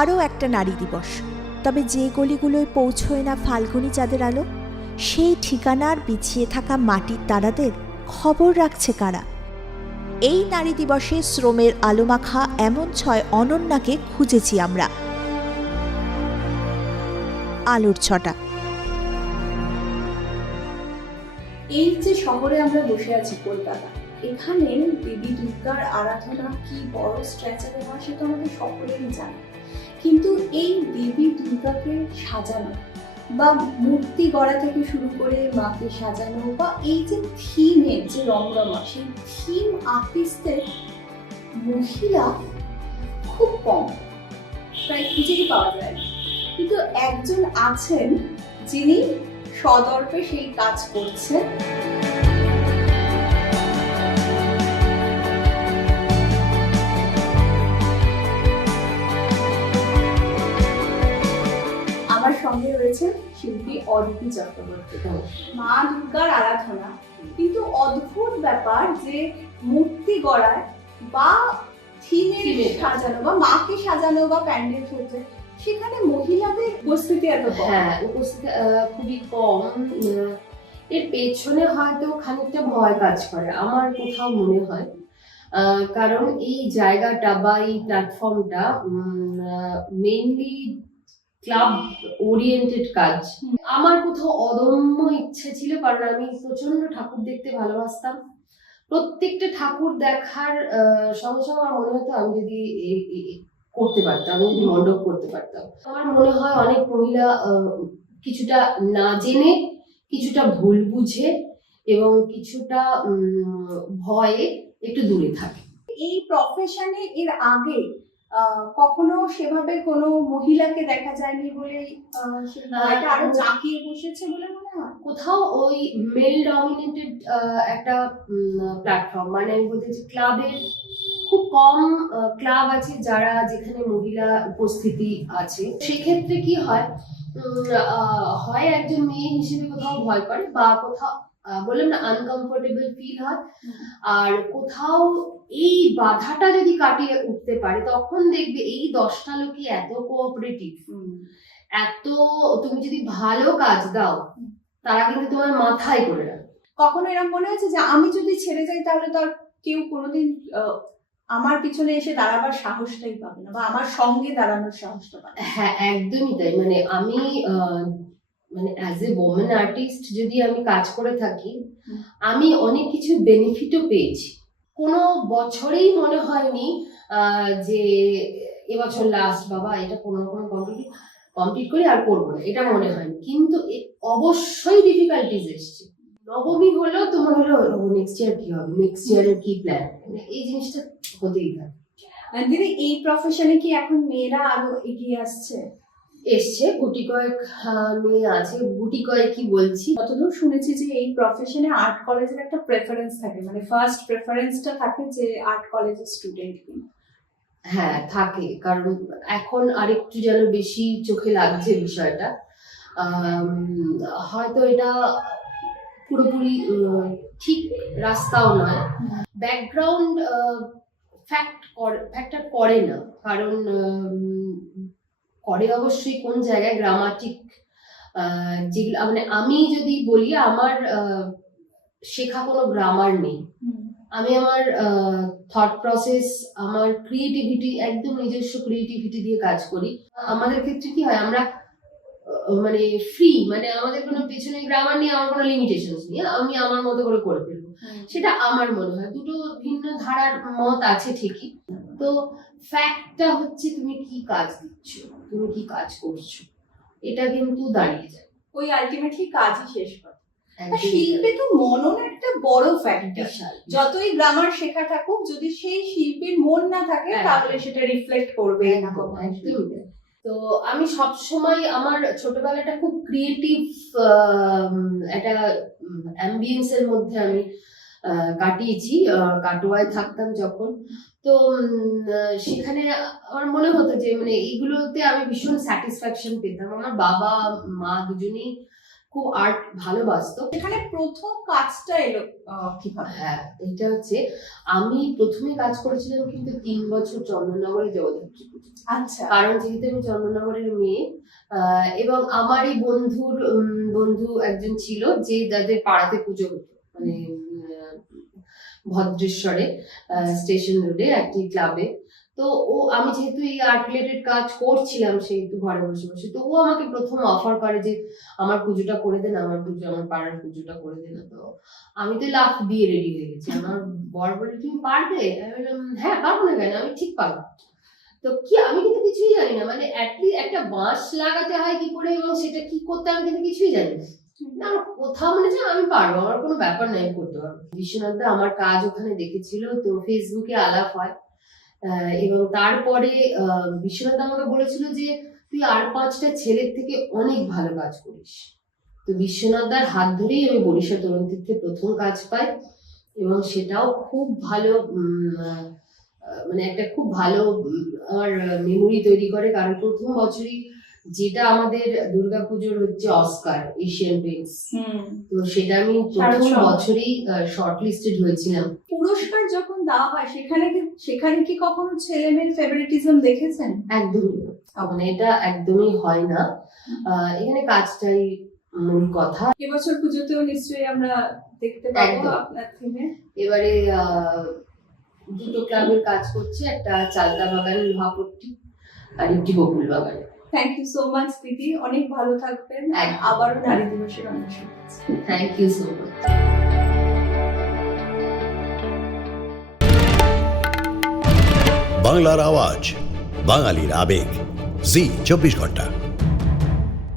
আরও একটা নারী দিবস, তবে যে গলিগুলোয় পৌঁছয় না ফাল্গুনী চাঁদের আলো, সেই ঠিকানার বিছিয়ে থাকা মাটির তারাদের খবর রাখছে কারা? এই নারী দিবসে শ্রমের আলোমাখা এমন 6 অনন্যাকে খুঁজেছি আমরা। আলোর ছটা। এই যে শহরে আমরা বসে আছি কলকাতা, এখানে দেবী দুর্গার আরাধনা কি বড় স্ট্রেচারে হয় সেটা আমাদের সকলেরই জানা। কিন্তু এই দেবী দুর্গাকে সাজানো বা মূর্তি গড়া থেকে শুরু করে মাকে সাজানো বা এই যে থিমের যে রমরমা, সেই থিম আর্টিস্টদের মহিলা খুব কম, প্রায় খুঁজেই পাওয়া যায় না। কিন্তু একজন আছেন যিনি সদর্পে সেই কাজ করছেন। আমার সঙ্গে রয়েছেন শিল্পী অদিতি চক্রবর্তী। মা দুর্গার আরাধনা, কিন্তু অদ্ভুত ব্যাপার যে মূর্তি গড়ায় বা থিমে সাজানো বা মাকে সাজানো বা প্যান্ডেল সজ্জা, সেখানে মহিলাদের উপস্থিতি এত কম। হ্যাঁ, উপস্থিতি খুবই কম। এর পেছনে হয়তো খানিকটা ভয় কাজ করে আমার কোথাও মনে হয়, কারণ এই জায়গাটা বা এই প্ল্যাটফর্মটা মেইনলি ক্লাব ওরিয়েন্টেড কাজ। আমার কোথাও অদম্য ইচ্ছে ছিল, কারণ আমি প্রচন্ড ঠাকুর দেখতে ভালোবাসতাম। প্রত্যেকটা ঠাকুর দেখার সঙ্গে সঙ্গে আমার মনে হতো আমি যদি করতে পারতাম, আমি যদি মণ্ডপ করতে পারতাম। আমার মনে হয় অনেক মহিলা কিছুটা না জেনে, কিছুটা ভুল বুঝে এবং কিছুটা ভয়ে একটু দূরে থাকে। এই প্রফেশনে এর আগে কখনো সেভাবে কোনো মহিলাকে দেখা যায়নি বলে এটা আরো জাঁকিয়ে বসেছে বলে মনে হয়। কোথাও ওই মেল ডমিনেটেড একটা প্ল্যাটফর্ম, মানে আমি বলতে চাই ক্লাবের খুব কম ক্লাব আছে যারা যেখানে মহিলা উপস্থিতি আছে। সেক্ষেত্রে কি হয়, হয় একজন মেয়ে হিসেবে কোথাও ভয় করে বা কোথাও বললাম না আনকমফোর্টেবল ফিল হয়, আর কোথাও এই বাধাটা যদি কাটিয়ে উঠতে পারে তখন দেখবে এই 10টা লোকই এত কোঅপারেটিভ, এত তুমি যদি ভালো কাজ দাও তারা কিন্তু তোমার মাথায় করে রাখবে। কখনো এরকম মনে হয়েছে যে আমি যদি ছেড়ে যাই তাহলে তো আর কেউ কোনোদিন আমার পিছনে এসে দাঁড়াবার সাহসটাই পাবে না বা আমার সঙ্গে দাঁড়ানোর সাহসটা পাবে? হ্যাঁ, একদমই তাই। মানে আমি মানে অ্যাজ এ ওমেন আর্টিস্ট যদি আমি কাজ করে থাকি, আমি অনেক কিছু বেনিফিটও পেয়েছি। কোনো বছরেই মনে হয়নি যে এবছর লাস্ট বাবা এটা কোনো রকম কমপ্লিট করি আর করবো না, এটা মনে হয়নি। কিন্তু অবশ্যই ডিফিকাল্টিজ এসছে। নবমী হলো তোমার হলো নেক্সট ইয়ার কি হবে, নেক্সট ইয়ারের কি প্ল্যান, এই জিনিসটা হতেই থাকে। দিদি, এই প্রফেশনে কি এখন মেয়েরা আরো এগিয়ে আসছে? এসছে, গুটি কয়েক মেয়ে আছে, গুটি কয়েক কি বলছি। যতদূর শুনেছি যে এই প্রফেশনে আর্ট কলেজের একটা প্রেফারেন্স থাকে, মানে ফার্স্ট প্রেফারেন্সটা থাকে যে আর্ট কলেজের স্টুডেন্ট। হ্যাঁ থাকে, কারণ এখন আরেকটু যেন বেশি চোখে লাগছে বিষয়টা। হয়তো এটা পুরোপুরি ঠিক রাস্তাও নয়। ব্যাকগ্রাউন্ড ফ্যাক্টর করে না, কারণ করে অবশ্যই কোন জায়গায় গ্রামাটিক যেগুলো, মানে আমি যদি বলি আমার শেখা কোনো গ্রামার নেই। আমি আমার থট প্রসেস, আমার ক্রিয়েটিভিটি, একদম নিজস্ব ক্রিয়েটিভিটি দিয়ে কাজ করি। আমাদের ক্ষেত্রে কি হয়, আমরা মানে ফ্রি, মানে আমাদের কোনো পেছনে গ্রামার নেই, আমার কোনো লিমিটেশনস নেই, আমি আমার মতো করে ফেলবো। সেটা আমার মনে হয় দুটো ভিন্ন ধারার মত আছে ঠিকই। তো ফ্যাক্টটা হচ্ছে তুমি কি কাজ দিচ্ছ, তুমি কি কাজ করছো, এটা কিন্তু দাঁড়িয়ে যায়। ওই আলটিমেটলি কাজই শেষ করে। শিল্পে তো মনন একটা বড় ফ্যাক্টর। যতই গ্রামার শেখা থাকুক, যদি সেই শিল্পীর মন না থাকে তাহলে সেটা রিফ্লেক্ট করবে না। তো আমি সব সময় আমার ছোটবেলাটা খুব ক্রিয়েটিভ একটা অ্যাম্বিয়েন্সের মধ্যে আমি কাটিয়েছি। কাটোয়ায় থাকতাম যখন, তো সেখানে আমার মনে হতো যে মানে এইগুলোতে আমি ভীষণ স্যাটিসফ্যাকশন পেতাম। আমার বাবা মা দুজনেই খুব আর্ট ভালোবাসতো। এখানে প্রথম কাজটা এলো কিভাবে? হ্যাঁ, এটা হচ্ছে আমি প্রথমে কাজ করেছিলাম কিন্তু 3 বছর চন্দননগরে জগদ্ধাত্রী পুজো। আচ্ছা, কারণ যেহেতু আমি চন্দননগরের মেয়ে, এবং আমারই বন্ধু একজন ছিল যে যাদের পাড়াতে পুজো হতো, মানে ভদ্রেশ্বরে স্টেশন রোডে একটি ক্লাবে। তো আমি যেহেতু এই আর্ট রিলেটেড কাজ করছিলাম সেহেতু ঘরে বসে বসে, তো ও আমাকে প্রথম অফার করে যে আমার পুজোটা করে দেন, আমার পাড়ার পুজোটা করে দেন। তো আমি তো লাফ দিয়ে রেডি হয়ে গেছি। আমার বর বলে তুমি পারবে? আমি বললাম হ্যাঁ, পারবো না কেন, আমি ঠিক পারবো। তো কি আমি কিন্তু কিছুই জানি না, মানে অ্যাটলিস্ট একটা বাঁশ লাগাতে হয় কি করে এবং সেটা কি করতে আমি কিন্তু কিছুই জানি না। আমার কোথাও মনে হচ্ছে আমি পারবো, আমার কোনো ব্যাপার নাই, করতে পারবো। বিশ্বনাথ দা আমার কাজ ওখানে দেখেছিল, তো ফেসবুকে আলাপ হয়। এবং তারপরে বিশ্বনাথ দা আমাকে বলেছিল যে তুই আর 5টা ছেলের থেকে অনেক ভালো কাজ করিস। তো বিশ্বনাথ দার হাত ধরেই আমি বরিশা তরুণ তীর্থে প্রথম কাজ পাই, এবং সেটাও খুব ভালো, মানে একটা খুব ভালো আমার মেমোরি তৈরি করে। কারণ প্রথম বছরই যেটা আমাদের দুর্গাপুজোর হচ্ছে অস্কার এশিয়ান পেন্টস, তো সেটা আমি প্রথম বছরই শর্ট লিস্টেড হয়েছিলাম। পুরস্কার যখন দেওয়া হয় সেখানে কি কখনো ছেলে মেয়ের ফেভারিটিজম দেখেছেন? একদমই না, মানে এটা একদমই হয় না। এখানে কাজটাই মূল কথা। এবছর পুজোতেও নিশ্চয়ই আমরা দেখতে পাবো আপনার থিমে। এবারে 2টো ক্লাবের কাজ করছে, একটা চালতা বাগান লোহাপট্টি আর একটি বকুল বাগান। থ্যাংক ইউ সো মাচ দিদি, অনেক ভালো থাকবেন। আবারও নারী দিবসের অনেক শুভেচ্ছা। Thank you so much. বাংলার আওয়াজ, বাঙালির আবেগ, জি 24 ঘন্টা।